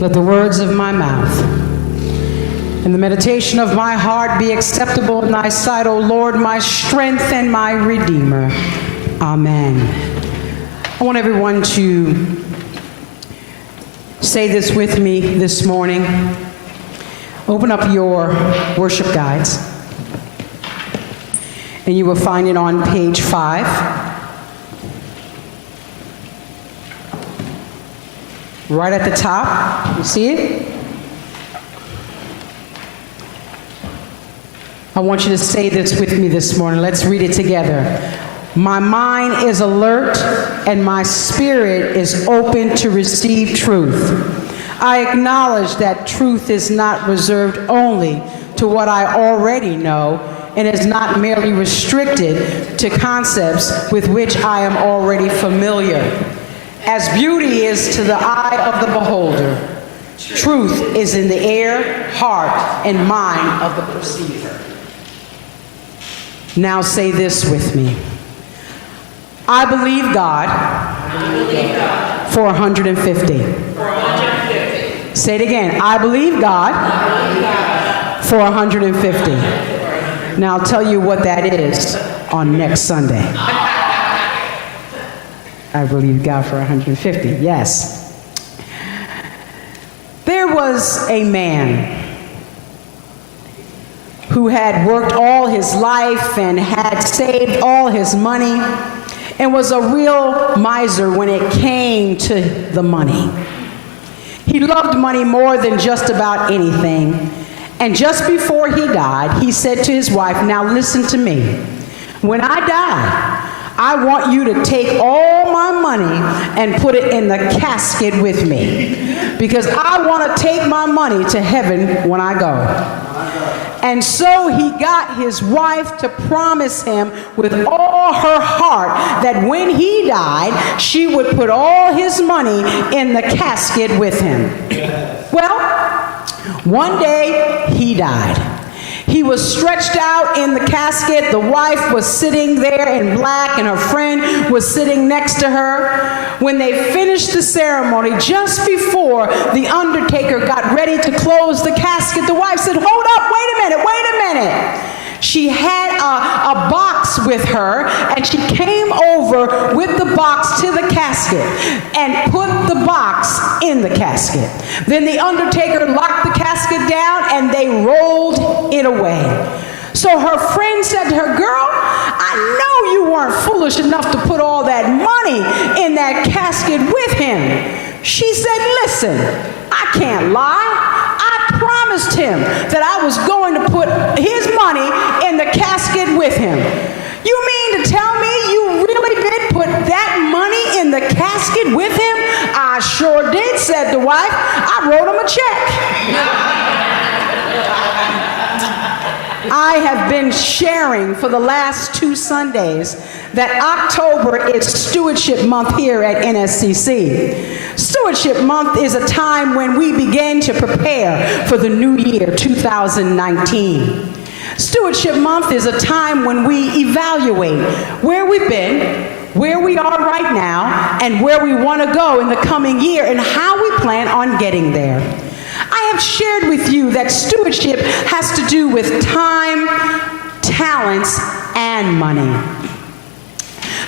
Let the words of my mouth and the meditation of my heart be acceptable in thy sight, O Lord, my strength and my Redeemer. Amen. I want everyone to say this with me this morning. Open up your worship guides, and you will find it on page 5. Right at the top, you see it? I want you to say this with me this morning. Let's read it together. My mind is alert and my spirit is open to receive truth. I acknowledge that truth is not reserved only to what I already know and is not merely restricted to concepts with which I am already familiar. As beauty is to the eye of the beholder, truth is in the air, heart, and mind of the perceiver. Now say this with me. I believe God, for 150. Say it again. I believe God, for 150. Now I'll tell you what that is on next Sunday. I believe God for 150. Yes. There was a man who had worked all his life and had saved all his money and was a real miser when it came to the money. He loved money more than just about anything. And just before he died, he said to his wife, now listen to me. When I die, I want you to take all my money and put it in the casket with me, because I want to take my money to heaven when I go. And so he got his wife to promise him with all her heart that when he died, she would put all his money in the casket with him. Well, one day he died. He was stretched out in the casket. The wife was sitting there in black, and her friend was sitting next to her. When they finished the ceremony, just before the undertaker got ready to close the casket, the wife said, hold up, wait a minute. She had a box with her, and she came over with the box to the casket and put the box in the casket. Then the undertaker locked the casket down, and they rolled it away. So her friend said to her, girl, I know you weren't foolish enough to put all that money in that casket with him. She said, listen, I can't lie. I promised him that I was going to put his money in the casket with him. You mean to tell me you really did put that money in the casket with him? I sure did, said the wife. I wrote him a check. I have been sharing for the last 2 Sundays that October is Stewardship Month here at NSCC. Stewardship Month is a time when we begin to prepare for the new year, 2019. Stewardship Month is a time when we evaluate where we've been, where we are right now, and where we want to go in the coming year, and how we plan on getting there. I have shared with you that stewardship has to do with time, talents, and money.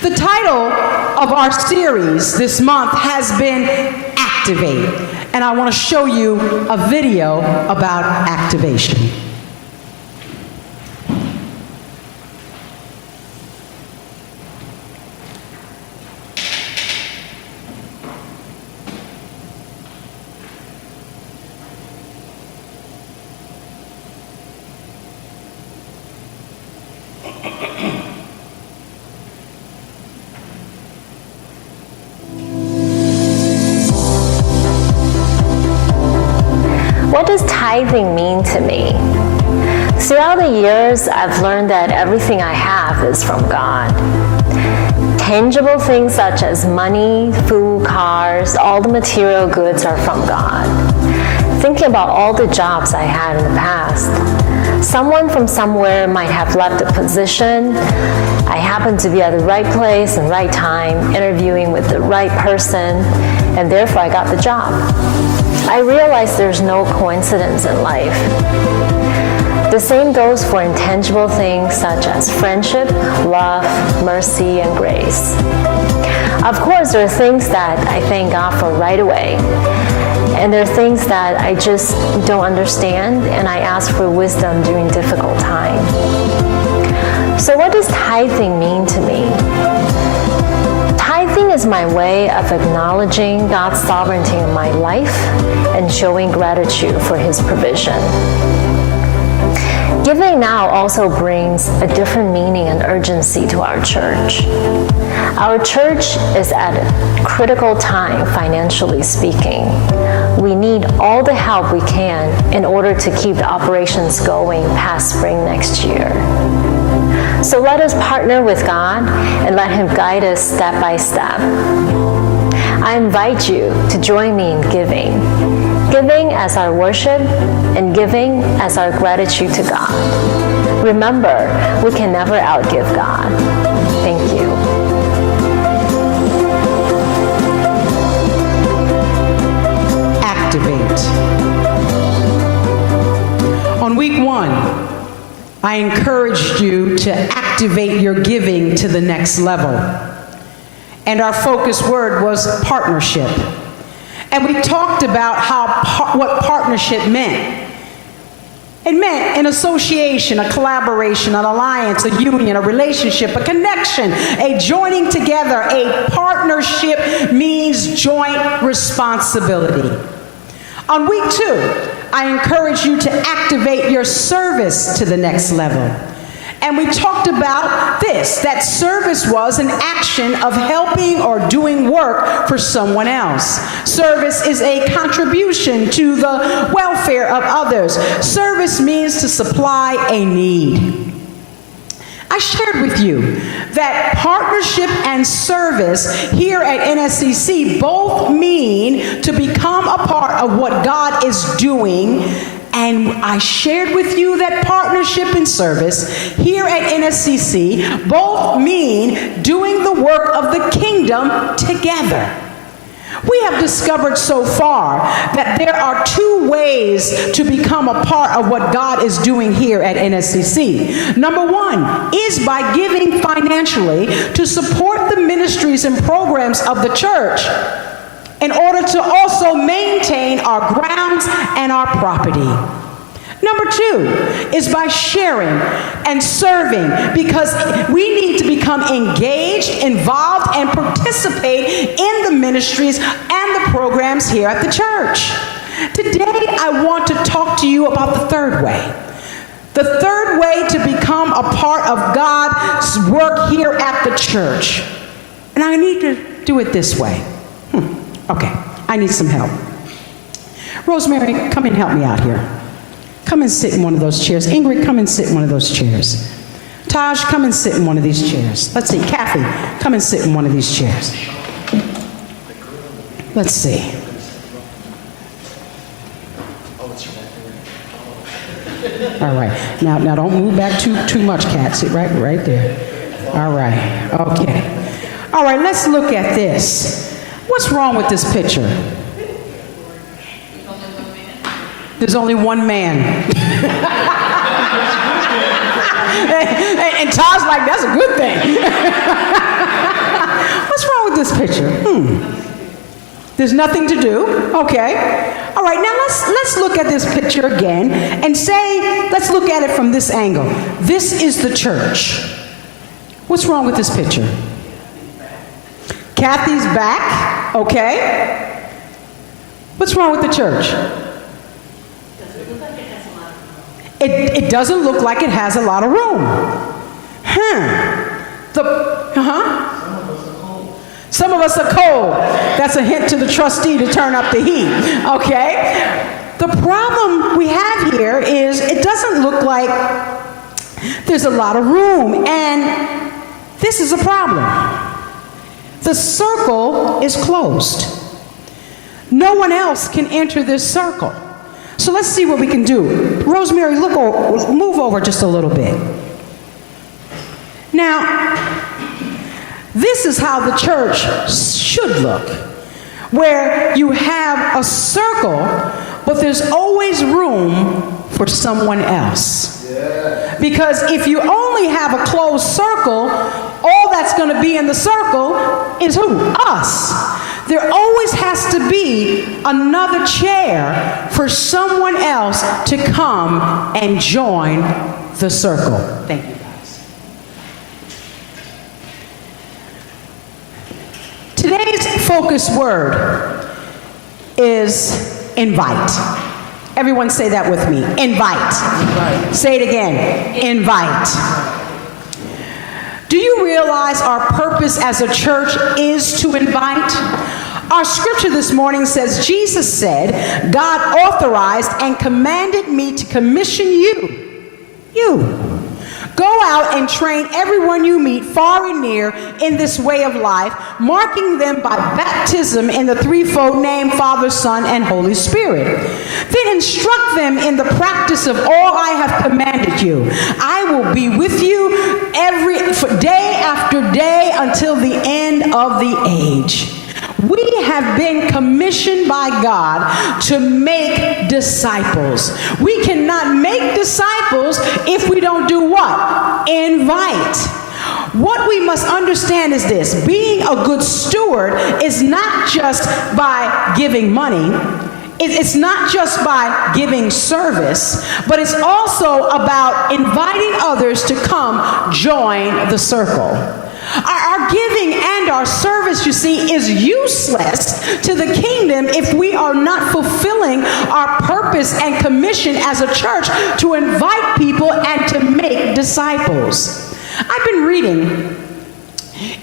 The title of our series this month has been Activate, and I want to show you a video about activation. What does tithing mean to me? Throughout the years, I've learned that everything I have is from God. Tangible things such as money, food, cars, all the material goods are from God. Thinking about all the jobs I had in the past, someone from somewhere might have left a position. I happened to be at the right place and right time, interviewing with the right person, and therefore I got the job. I realize there's no coincidence in life. The same goes for intangible things such as friendship, love, mercy, and grace. Of course, there are things that I thank God for right away, and there are things that I just don't understand, and I ask for wisdom during difficult times. So what does tithing mean to me? Tithing is my way of acknowledging God's sovereignty in my life and showing gratitude for His provision. Giving now also brings a different meaning and urgency to our church. Our church is at a critical time, financially speaking. We need all the help we can in order to keep the operations going past spring next year. So let us partner with God and let Him guide us step by step. I invite you to join me in giving. Giving as our worship and giving as our gratitude to God. Remember, we can never outgive God. Thank you. Activate. On week 1, I encouraged you to activate your giving to the next level. And our focus word was partnership. And we talked about what partnership meant. It meant an association, a collaboration, an alliance, a union, a relationship, a connection, a joining together. A partnership means joint responsibility. On week 2, I encourage you to activate your service to the next level. And we talked about this, that service was an action of helping or doing work for someone else. Service is a contribution to the welfare of others. Service means to supply a need. I shared with you that partnership and service here at NSCC both mean to become a part of what God is doing. And I shared with you that partnership and service here at NSCC both mean doing the work of the kingdom together. We have discovered so far that there are 2 ways to become a part of what God is doing here at NSCC. Number 1 is by giving financially to support the ministries and programs of the church, in order to also maintain our grounds and our property. Number 2 is by sharing and serving, because we need to become engaged, involved, and participate in the ministries and the programs here at the church. Today, I want to talk to you about the 3rd way. The 3rd way to become a part of God's work here at the church. And I need to do it this way. Okay, I need some help. Rosemary, come and help me out here. Come and sit in one of those chairs. Ingrid, come and sit in one of those chairs. Taj, come and sit in one of these chairs. Let's see, Kathy, come and sit in one of these chairs. Let's see. All right, now don't move back too much, Kat. Sit right there. All right, okay. All right, let's look at this. What's wrong with this picture? There's only one man. and Todd's like, that's a good thing. What's wrong with this picture? There's nothing to do. Okay. All right, now let's look at this picture again and say, let's look at it from this angle. This is the church. What's wrong with this picture? Kathy's back, okay. What's wrong with the church? It doesn't look like it has a lot of room. Some of us are cold. That's a hint to the trustee to turn up the heat, okay? The problem we have here is it doesn't look like there's a lot of room, and this is a problem. The circle is closed. No one else can enter this circle. So let's see what we can do. Rosemary, move over just a little bit. Now, this is how the church should look. where you have a circle, but there's always room for someone else. Because if you only have a closed circle, all that's going to be in the circle is who? Us. There always has to be another chair for someone else to come and join the circle. Thank you, guys. Today's focus word is invite. Everyone say that with me. Invite. Say it again. Invite. Do you realize our purpose as a church is to invite? Our scripture this morning says, Jesus said, God authorized and commanded me to commission you. Go out and train everyone you meet far and near in this way of life, marking them by baptism in the threefold name, Father, Son, and Holy Spirit. Then instruct them in the practice of all I have commanded you. I will be with you day after day until the end of the age. We have been commissioned by God to make disciples. We cannot make disciples if we don't do what? Invite. What we must understand is this: being a good steward is not just by giving money. It's not just by giving service, but it's also about inviting others to come join the circle. Our giving and our service, you see, is useless to the kingdom if we are not fulfilling our purpose and commission as a church to invite people and to make disciples. I've been reading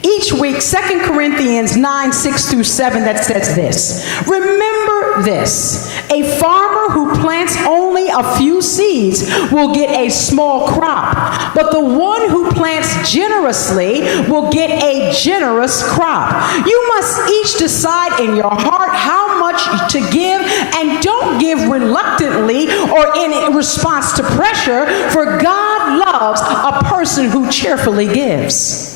each week 2 Corinthians 9:6-7 that says this: remember this, a farmer who plants only a few seeds will get a small crop, but the one who plants generously will get a generous crop. You must each decide in your heart how much to give, and don't give reluctantly or in response to pressure, for God loves a person who cheerfully gives.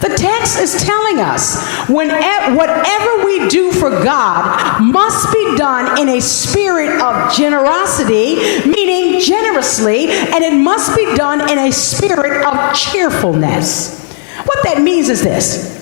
The text is telling us whatever we do for God must be done in a spirit of generosity, meaning generously, and it must be done in a spirit of cheerfulness. What that means is this: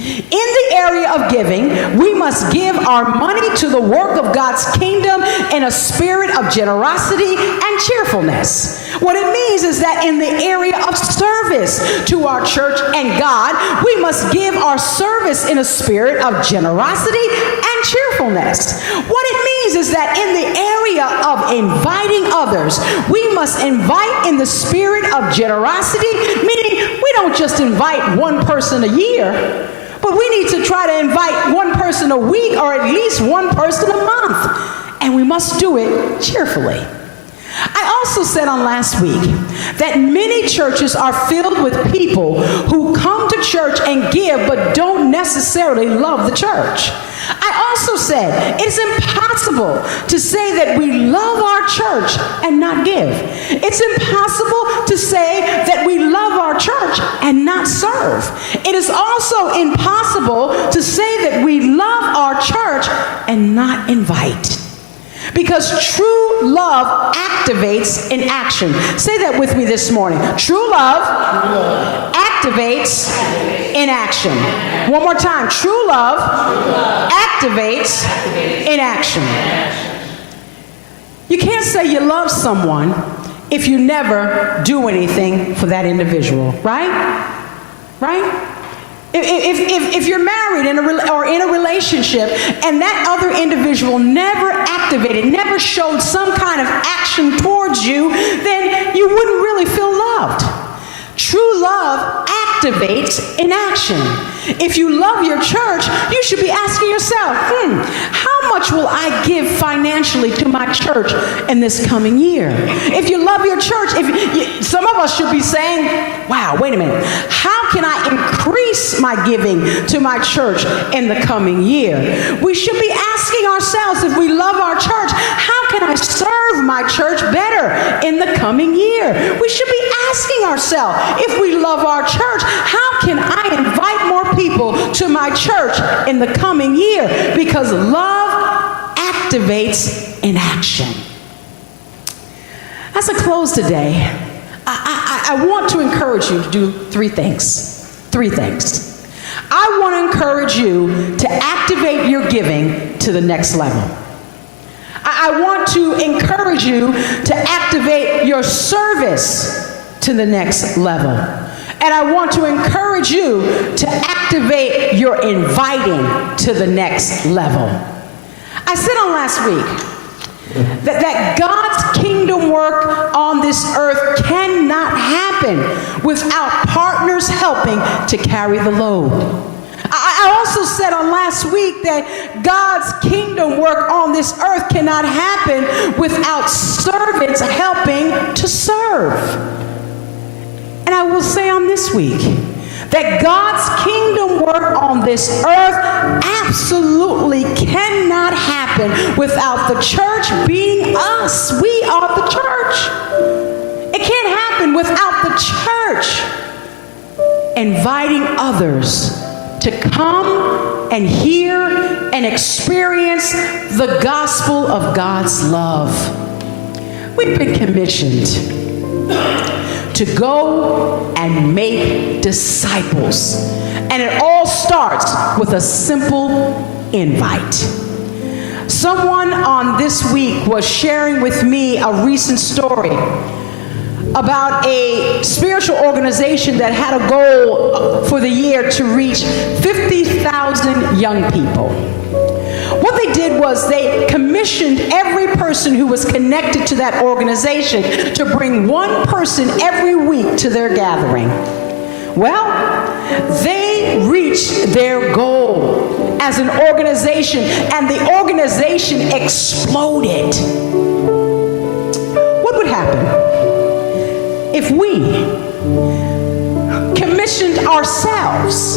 in the area of giving, we must give our money to the work of God's kingdom in a spirit of generosity and cheerfulness. What it means is that in the area of service to our church and God, we must give our service in a spirit of generosity and cheerfulness. What it means is that in the area of inviting others, we must invite in the spirit of generosity, meaning we don't just invite one person a year, but we need to try to invite one person a week or at least one person a month. And we must do it cheerfully. I also said on last week that many churches are filled with people who come to church and give but don't necessarily love the church. I also said it's impossible to say that we love our church and not give. It's impossible to say that we love our church and not serve. It is also impossible to say that we love our church and not invite. Because true love activates in action. Say that with me this morning. True love activates in action. One more time. True love activates in action. You can't say you love someone if you never do anything for that individual, right? Right? If you're married or in a relationship and that other individual never activated, never showed some kind of action towards you, then you wouldn't really feel loved. True love activates in action. If you love your church, you should be asking yourself, how much will I give financially to my church in this coming year? If you love your church, some of us should be saying, wow, wait a minute, how can I increase my giving to my church in the coming year? We should be asking ourselves, if we love our church, how can I serve my church better in the coming year? We should be asking ourselves, if we love our church, how can I invite more people to my church in the coming year, because love activates in action. As I close today, I want to encourage you to do three things. Three things. I want to encourage you to activate your giving to the next level. I want to encourage you to activate your service to the next level. And I want to encourage you to activate your inviting to the next level. I said on last week that God's kingdom work on this earth cannot happen without partners helping to carry the load. I also said on last week that God's kingdom work on this earth cannot happen without servants helping to serve. And I will say on this week that God's kingdom work on this earth absolutely cannot happen without the church being us. We are the church. It can't happen without the church inviting others to come and hear and experience the gospel of God's love. We've been commissioned to go and make disciples. And it all starts with a simple invite. Someone on this week was sharing with me a recent story about a spiritual organization that had a goal for the year to reach 50,000 young people. What they did was they commissioned every person who was connected to that organization to bring one person every week to their gathering. Well, they reached their goal as an organization, and the organization exploded. What would happen if we commissioned ourselves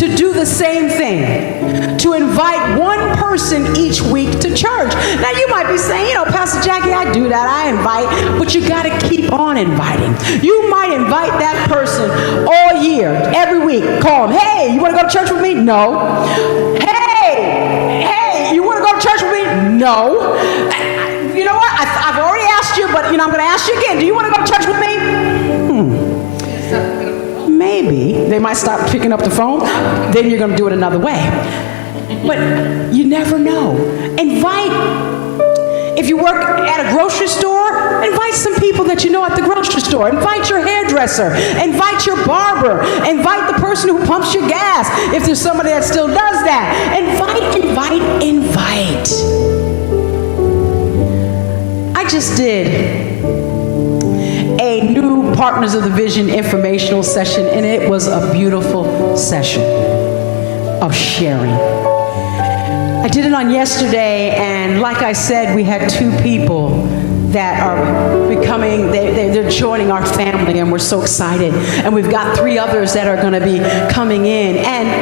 to do the same thing, to invite one person each week to church? Now you might be saying, Pastor Jacki, I do that, I invite, but you got to keep on inviting. You might invite that person all year, every week. Call them, hey, you want to go to church with me? No. Hey, you want to go to church with me? No. You know what? I've already asked you, but I'm going to ask you again. Do you want to go to church with me? Maybe they might stop picking up the phone. Then you're going to do it another way. But you never know. Invite. If you work at a grocery store, invite some people that you know at the grocery store. Invite your hairdresser. Invite your barber. Invite the person who pumps your gas, if there's somebody that still does that. Invite. I just did a new Partners of the Vision informational session, and it was a beautiful session of sharing. I did it on yesterday, and like I said, we had 2 people that are becoming, they're joining our family, and we're so excited. And we've got 3 others that are going to be coming in. And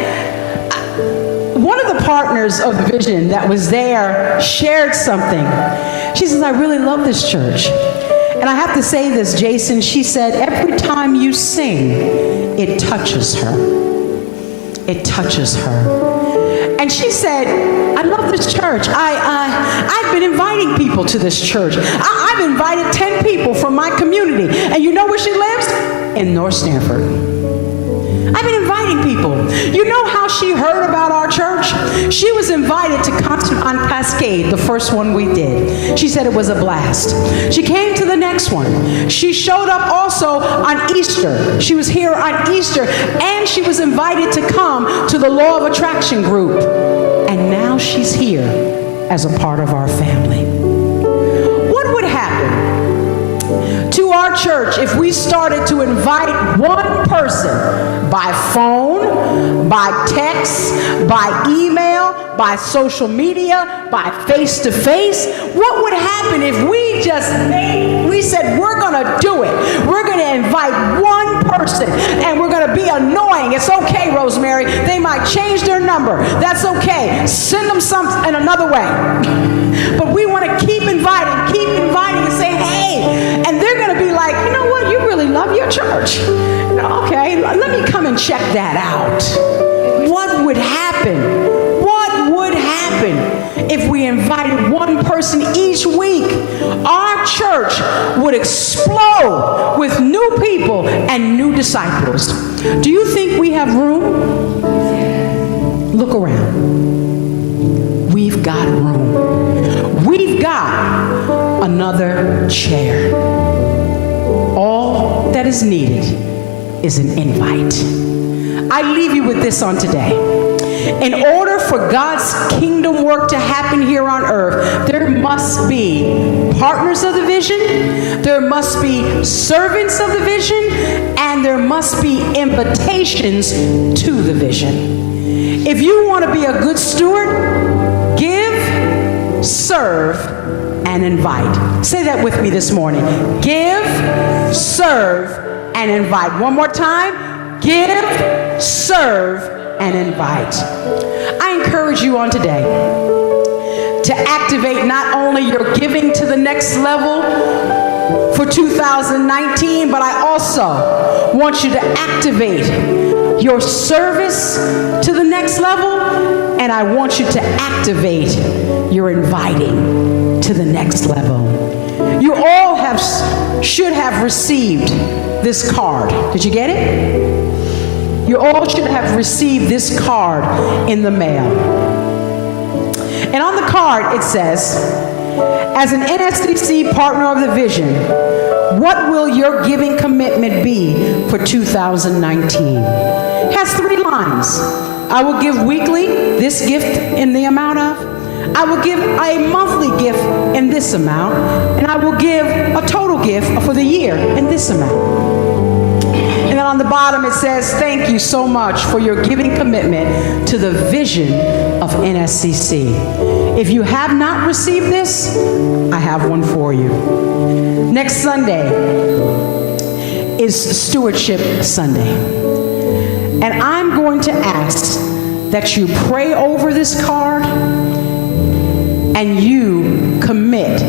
one of the partners of the Vision that was there shared something. She says, I really love this church. And I have to say this, Jason, she said, every time you sing, it touches her. It touches her. And she said, I love this church. I've been inviting people to this church. I've invited 10 people from my community. And you know where she lives? In North Stanford. I've been inviting people. You know how she heard about our church? She was invited to Concert on Cascade, the first one we did. She said it was a blast. She came to the next one. She showed up also on Easter. She was here on Easter, and she was invited to come to the Law of Attraction group. And now she's here as a part of our family. What would happen to our church if we started to invite one person by phone, by text, by email, by social media, by face-to-face? What would happen if we said, we're going to do it. We're going to invite one person, and we're going to be annoying. It's okay, Rosemary. They might change their number. That's okay. Send them in another way. But we want to keep inviting and say, hey. And they're going to be like, you know what? You really love your church. Okay, let me come and check that out. What happen? What would happen if we invited one person each week? Our church would explode with new people and new disciples. Do you think we have room? Look around. We've got room. We've got another chair. All that is needed is an invite. I leave you with this on today. In order for God's kingdom work to happen here on earth, there must be partners of the vision, there must be servants of the vision, and there must be invitations to the vision. If you want to be a good steward, give, serve, and invite. Say that with me this morning. Give, serve, and invite. One more time. Give, serve, and invite. I encourage you on today to activate not only your giving to the next level for 2019, but I also want you to activate your service to the next level, and I want you to activate your inviting to the next level. You all should have received this card. Did you get it? You all should have received this card in the mail. And on the card it says, as an NSCC partner of the vision, what will your giving commitment be for 2019? It has 3 lines. I will give weekly this gift in the amount of. I will give a monthly gift in this amount. And I will give a total gift for the year in this amount. And then on the bottom it says, thank you so much for your giving commitment to the vision of NSCC. If you have not received this, I have one for you. Next Sunday is Stewardship Sunday. And I'm going to ask that you pray over this card and you commit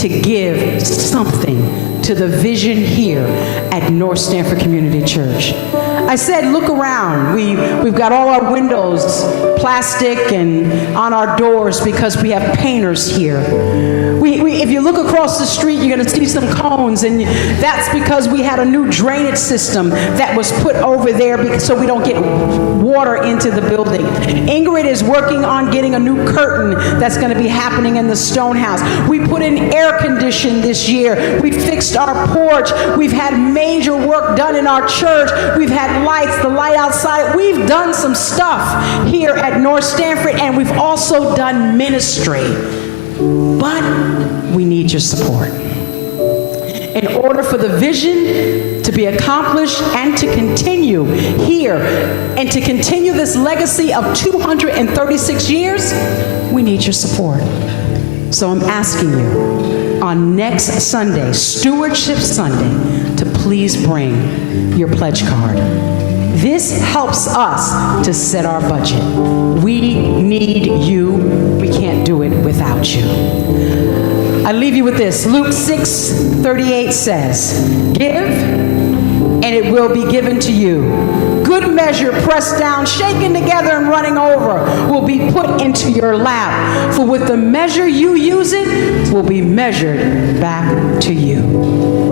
to give something to the vision here at North Stanford Community Church. I said, look around. We've got all our windows plastic and on our doors because we have painters here. If you look across the street, you're going to see some cones, and that's because we had a new drainage system that was put over there so we don't get water into the building. Ingrid is working on getting a new curtain that's going to be happening in the stone house. We put in air condition this year. We fixed our porch. We've had major work done in our church. We've had lights, the light outside. We've done some stuff here at North Stanford, and we've also done ministry. But we need your support. In order for the vision to be accomplished and to continue here and to continue this legacy of 236 years, we need your support. So I'm asking you on next Sunday, Stewardship Sunday, to please bring your pledge card. This helps us to set our budget. We need you. We can't do it without you. I leave you with this. Luke 6:38 says, give, and it will be given to you. Good measure, pressed down, shaken together, and running over, will be put into your lap. For with the measure you use it, will be measured back to you.